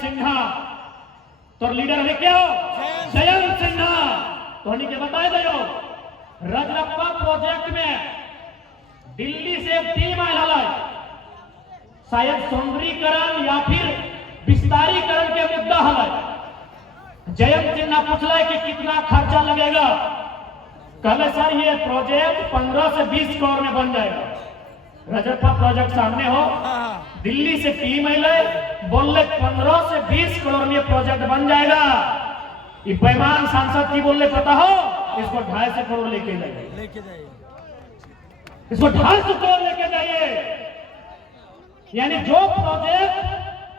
सिन्हा तो लीडर है क्या जयंत सिन्हा तो के बताए दो रजरप्पा प्रोजेक्ट में दिल्ली से एक टीम आया शायद सौंदर्यीकरण या फिर विस्तारीकरण के मुद्दा है। जयंत सिन्हा पूछला कि कितना खर्चा लगेगा, कहले सर ये प्रोजेक्ट 15 से 20 करोड़ में बन जाएगा। रजरप्पा प्रोजेक्ट सामने हो, दिल्ली से टीम आए बोले 15 से 20 करोड़ में प्रोजेक्ट बन जाएगा। ये बेईमान सांसद की बोले पता हो इसको 250 करोड़ लेके जाइए, इसको 250 करोड़ लेके जाइए। यानी जो प्रोजेक्ट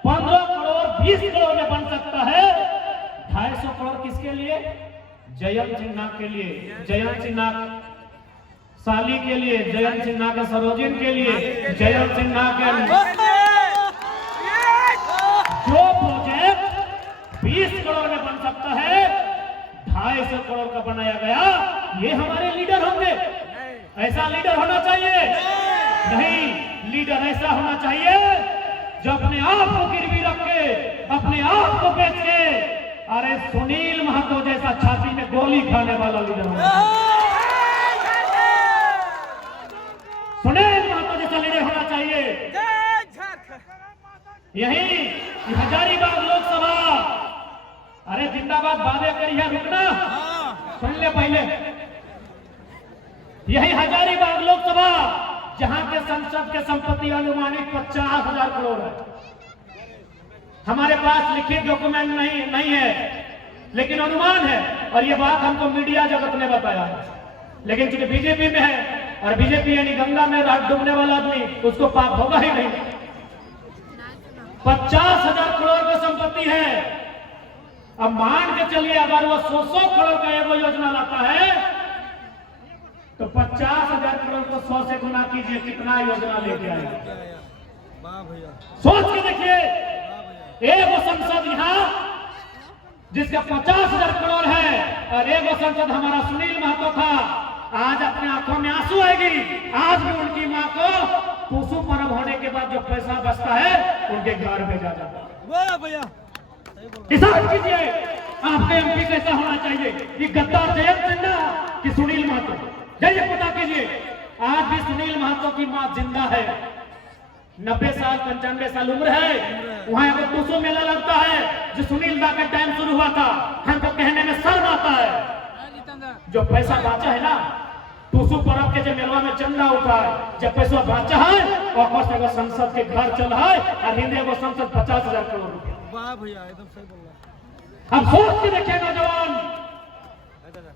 15 करोड़ 20 करोड़ में बन सकता है 250 करोड़ किसके लिए? जयंत सिन्हा के लिए, जयंत सिन्हा साली के लिए, जयंत सिन्हा के सरोजिन के लिए, जयंत सिन्हा के जो प्रोजेक्ट 20 करोड़ में बन सकता है 250 करोड़ का बनाया गया। ये हमारे लीडर होंगे? ऐसा लीडर होना चाहिए? नहीं, लीडर ऐसा होना चाहिए जो अपने आप को गिरवी रख के अपने आप को बेच के, अरे सुनील महतो जैसा छाती में गोली खाने वाला लीडर होना चाहिए। सुनील महतो जैसा लीडर होना चाहिए। यही हजारीबाग लोकसभा, अरे जिंदाबाद बाबे करिए रुकना, सुन ले पहले। यही हजारीबाग लोकसभा जहां के संसद के संपत्ति अनुमानित 50,000 करोड़ है। हमारे पास लिखित डॉक्यूमेंट नहीं है लेकिन अनुमान है, और ये बात हमको मीडिया जगत ने बताया है। लेकिन चूंकि बीजेपी में है और बीजेपी यानी गंगा में डूबने वाला आदमी, उसको पाप होगा ही नहीं। 50,000 करोड़ की संपत्ति है। अब मान के चलिए अगर वो 100 करोड़ का एगो योजना लाता है तो 50,000 करोड़ को 100 से गुना कीजिए, कितना योजना लेके आएगा। सोच के देखिए, एक संसद यहाँ जिसका 50,000 करोड़ है और एक संसद हमारा सुनील महतो था, आज अपने आंखों में आंसू आएगी। आज भी उनकी माँ को टूसू पर्व होने के बाद जो पैसा बचता है उनके घर भेजा जाता है। डिसाइड कीजिए आपके एमपी कैसा होना चाहिए, कि गद्दार जयंत सिन्हा कि सुनील महतो, जैसे पता कीजिए। आज भी सुनील महतो की मां जिंदा है, 90 साल 95 साल उम्र है। वहां एक टूसू मेला लगता है जो सुनील दा का टाइम शुरू हुआ था। हमको कहने में शर्म आता है, जो पैसा बाचा है ना टूसू पर्व के जो मेलवा में चंदा उठा है, जब पैसा बाचा है और संसद के घर चल है और हिंदी को संसद 50,000 करोड़ रुपया। वाह भैया, एकदम सही बोल रहा। अब सोच के देखिए नौजवान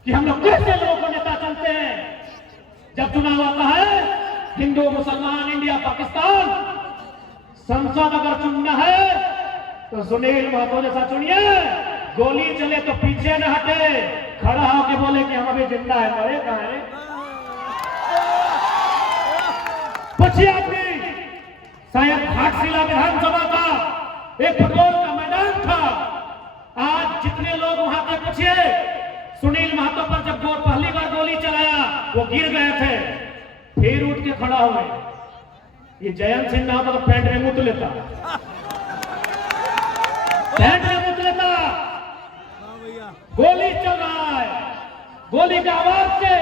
कि हम लोग कैसे लोगों को नेता चुनते हैं। जब चुनाव आता है हिंदू मुसलमान इंडिया पाकिस्तान, संसद अगर चुनना है तो सुनील महतो जैसा चुनिए। गोली चले तो पीछे न हटे, खड़ा होकर बोले कि हम अभी जिंदा है, मरे कहां है। पूछिए आदमी, शायद घाटशिला विधानसभा का एक फुटबॉल का मैदान था। आज जितने लोग वहां तक पूछिए, सुनील महतो पर जब पहली बार गोली चलाया वो गिर गए थे, फिर उठ के खड़ा हुए। ये जयंत सिन्हा होता तो पैंट में मुत लेता, पैंट में मुत लेता। गोली चल रहा है, गोली का आवाज से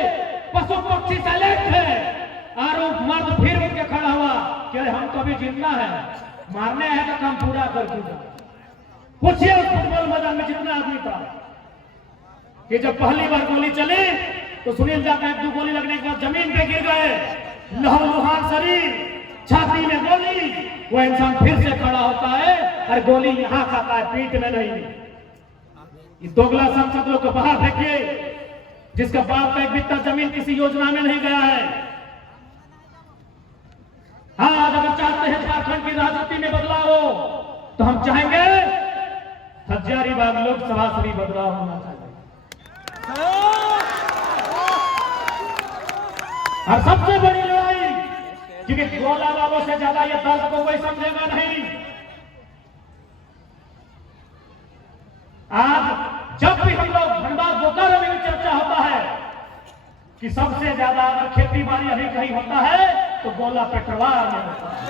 पशु पक्षी साइलेंट है, और मर्द फिर उठ के खड़ा हुआ कि हम तो अभी जिंदा है, मारने हैं तो काम पूरा कर चुका। पूछिए उस फुटबॉल मैदान में जितना आदमी था कि जब पहली बार गोली चली तो सुनील दा का 1-2 गोली लगने के बाद जमीन पे गिर गए, लहूलुहान शरीर, छाती में गोली। वो इंसान फिर से खड़ा होता है और गोली यहां खाता है, पीठ में नहीं। इस दोगला सांसद लोग को बाहर फेंकिए, जिसका बाप का एक बित्ता जमीन किसी योजना में नहीं गया है। आज अगर चाहते हैं झारखंड की राजनीति में बदलाव हो तो हम चाहेंगे हजारीबाग लोकसभा से भी बदलाव होना चाहिए। और सबसे बड़ी लड़ाई, क्योंकि गोला बाबू से ज्यादा ये दर्द को कोई समझेगा नहीं। आज जब भी हम लोग धनबाद बोकारो में चर्चा होता है कि सबसे ज्यादा अगर खेती बाड़ी अभी कहीं होता है तो गोला पेटरवार में होता है।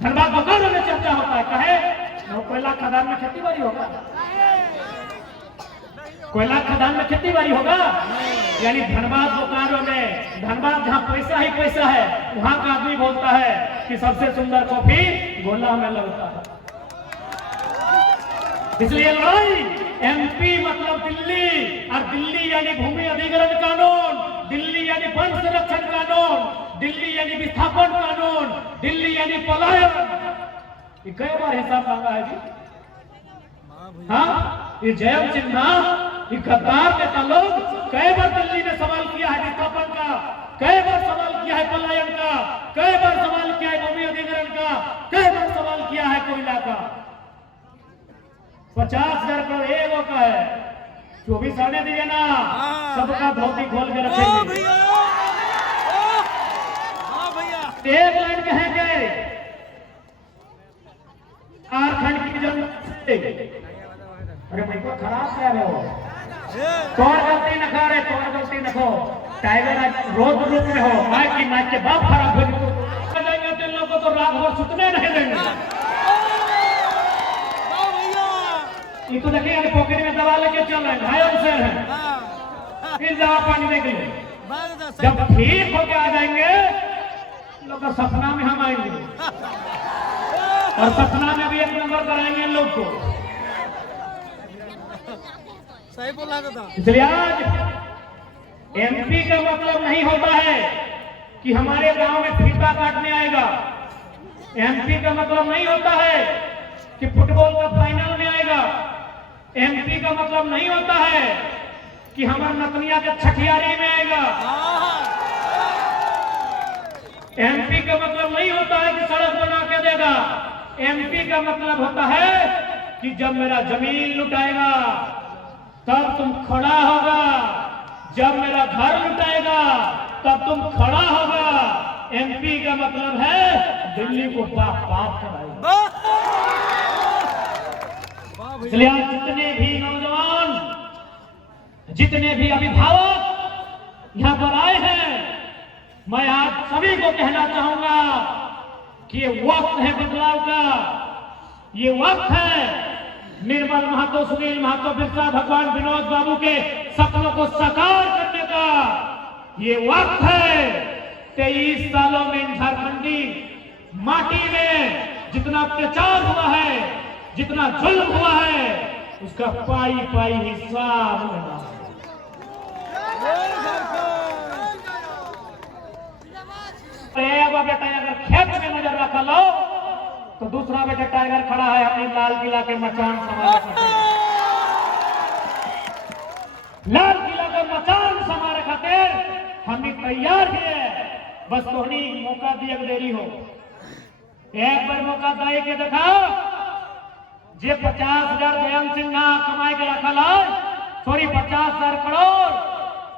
धनबाद बोकारो में चर्चा होता है, कहे वो कोयला खदान में खेती बाड़ी होगा, कोयला खदान में खेती बाड़ी होगा। यानी धनबाद बोकारो में, धनबाद जहाँ पैसा ही पैसा है, वहां का आदमी बोलता है कि सबसे सुंदर कॉफी गोला में लगता है। इसलिए लड़ाई एमपी मतलब दिल्ली, और दिल्ली यानी भूमि अधिग्रहण कानून, दिल्ली यानी वन संरक्षण कानून, दिल्ली यानी विस्थापन कानून, दिल्ली यानी पलायन। ये कई बार हिसाब मांगा है जी। हाँ, ये जयंत सिन्हा, ये गद्दार नेता लोग कई बार दिल्ली में सवाल किया है विस्थापन का, कई बार सवाल किया है पलायन का, कई बार सवाल किया है भूमि अधिग्रहण का, कई बार सवाल किया है कोयला का। 50,000 करोड़ एगो का है, 24 आने दीजिए ना, सबका धोती खोल के रखेंगे। एक लाइन कहेंगे झारखंड की जनता, अरे भाई को खराब क्या है वो, तोर गलती न खा रहे, तोर गलती न खो, टाइगर आज रोज रूप में हो, माइक की माइक के बाप खराब हो जाएंगे तो इन लोगों को तो रात भर सुतने नहीं देंगे। ये तो देखिए पॉकेट में दवा लेके चल रहे हैं, घायल से हैं, फिर दवा पानी देंगे, जब ठीक होके आ जाएंगे लोग का सपना में हम आएंगे, और सपना में भी एक नंबर कराएंगे इन लोग को। सही बोला था। इसलिए आज एमपी का मतलब नहीं होता है कि हमारे गांव में फीता काटने आएगा, एमपी का मतलब नहीं होता है कि फुटबॉल का फाइनल में आएगा, एमपी का मतलब नहीं होता है कि हमारे नतनिया के छठियारी में आएगा, एमपी का मतलब नहीं होता है कि सड़क बना के देगा, एमपी का मतलब होता है कि जब मेरा जमीन लुटाएगा तब तुम खड़ा होगा, जब मेरा घर लुटाएगा तब तुम खड़ा होगा। एमपी का मतलब है दिल्ली को पाप कराएगा। इसलिए आज जितने भी नौजवान, जितने भी अभिभावक यहाँ पर आए हैं, मैं आज सभी को कहना चाहूंगा कि ये वक्त है बदलाव का, ये वक्त है निर्मल महतो, सुनील महतो, बिरसा भगवान, विनोद बाबू के सपनों को साकार करने का। ये वक्त है 23 सालों में झारखंडी माटी में जितना अत्याचार हुआ है, जितना जुल्म हुआ है, उसका पाई पाई हिसाब लेना। बेटा अगर खेत में नजर रखा लो तो दूसरा बेटा टाइगर खड़ा है अपने लाल किला के मचान समारे, लाल किला के मचान समारे खातिर हम तैयार भी है, बस तोहनी मौका दिए देरी हो। एक बार मौका दे के देखा, जे 50,000 जयंत सिन्हा कमाई के रखल है, सॉरी 50,000 करोड़,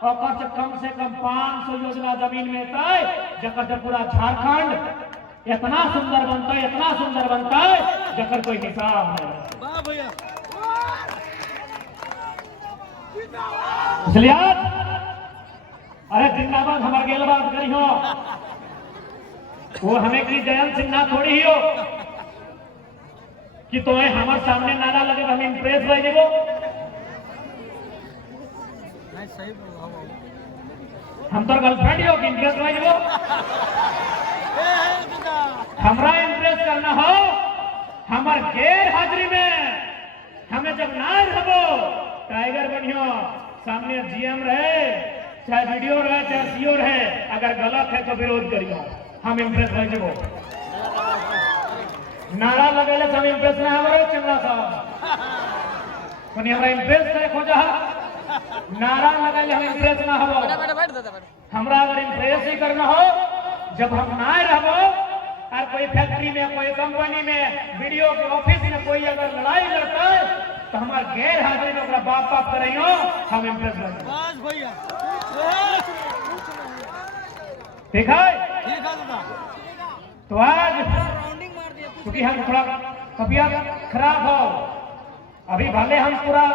और कम से कम 500 योजना जमीन में तय, जकर पूरा झारखंड इतना सुंदर बनता है, इतना सुंदर बनता है जकर कोई हिसाब नहीं। इसलिए अरे जिंदाबाद हमारे गेल बात करी हो, वो हमें की जयंत सिन्हा थोड़ी ही हो कि तो हमारे सामने नारा लगे हम इम्प्रेस रह जेबो। हम तो गर्लफ्रेंड हो कि इम्प्रेस रह जेबो। हमरा इम्प्रेस करना हो, हमार गैर हाजिरी में हमें जब ना रहो, टाइगर बनियो, सामने जीएम रहे, चाहे वीडियो रहे, चाहे सीओ रहे, अगर गलत है तो विरोध करियो, हम इम्प्रेस रह जेबो। नारा लगेले हम इम्प्रेस ना हमारे चंद्रा साहब कनी हमरा इम्प्रेस करे खोजा, नारा लगेले हम इम्प्रेस ना हो। हमरा अगर इम्प्रेस ही करना हो, जब हम ना रहो और कोई फैक्ट्री में, कोई कंपनी में, वीडियो के ऑफिस में कोई अगर लड़ाई लड़ता है तो हमारे गैर हाजिरी में बाप करेंगे, हम इम्प्रेस भैया ठीक है। तो आज क्योंकि हम थोड़ा तबीयत खराब हो, अभी भले हम पूरा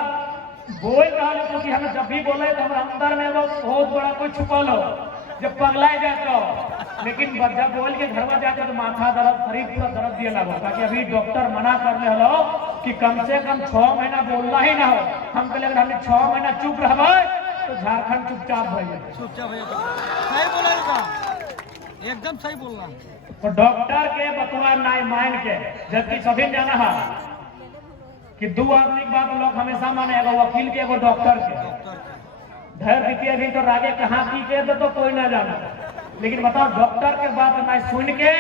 बोल रहा है, क्योंकि हमें जब भी बोले तो हमारे अंदर में वो बहुत बड़ा कोई छुपल हो, जब पगलाए जाए तो लेकिन जब बोल के घर में जाकर तो माथा दर्द शरीर पूरा दर्द दिए लगा ताकि अभी डॉक्टर मना कर ले हलो कि कम से कम 6 महीना बोलना ही ना हो। हम कहले अगर हमने 6 महीना चुप रहबे तो झारखंड चुपचाप हो जाए। चुपचाप हो जाए। सही बोला एकदम सही बोलना। तो डॉक्टर के बतवा नहीं मान के जबकि सभी जाना है कि 2 आदमी की बात लोग हमेशा माने, एगो वकील के एगो डॉक्टर के। धैर्य दीजिए भी तो रागे कहाँ की के तो कोई ना जाना, लेकिन बताओ डॉक्टर के बात नहीं सुन के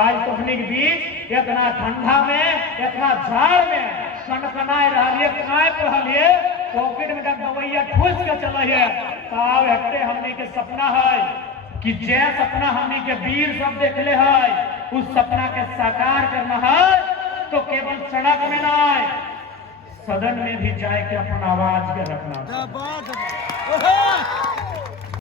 आज तुमने के बीच इतना ठंडा में इतना झाड़ में कनकनाए रहिए कांप रहिए पॉकेट में दवाइया ठूस के चलिए। तब हफ्ते हमने के सपना है कि जे सपना हमने के वीर सब देखले है उस सपना के साकार करना है तो केवल सड़क में नहीं सदन में भी जाए के अपना आवाज के रखना।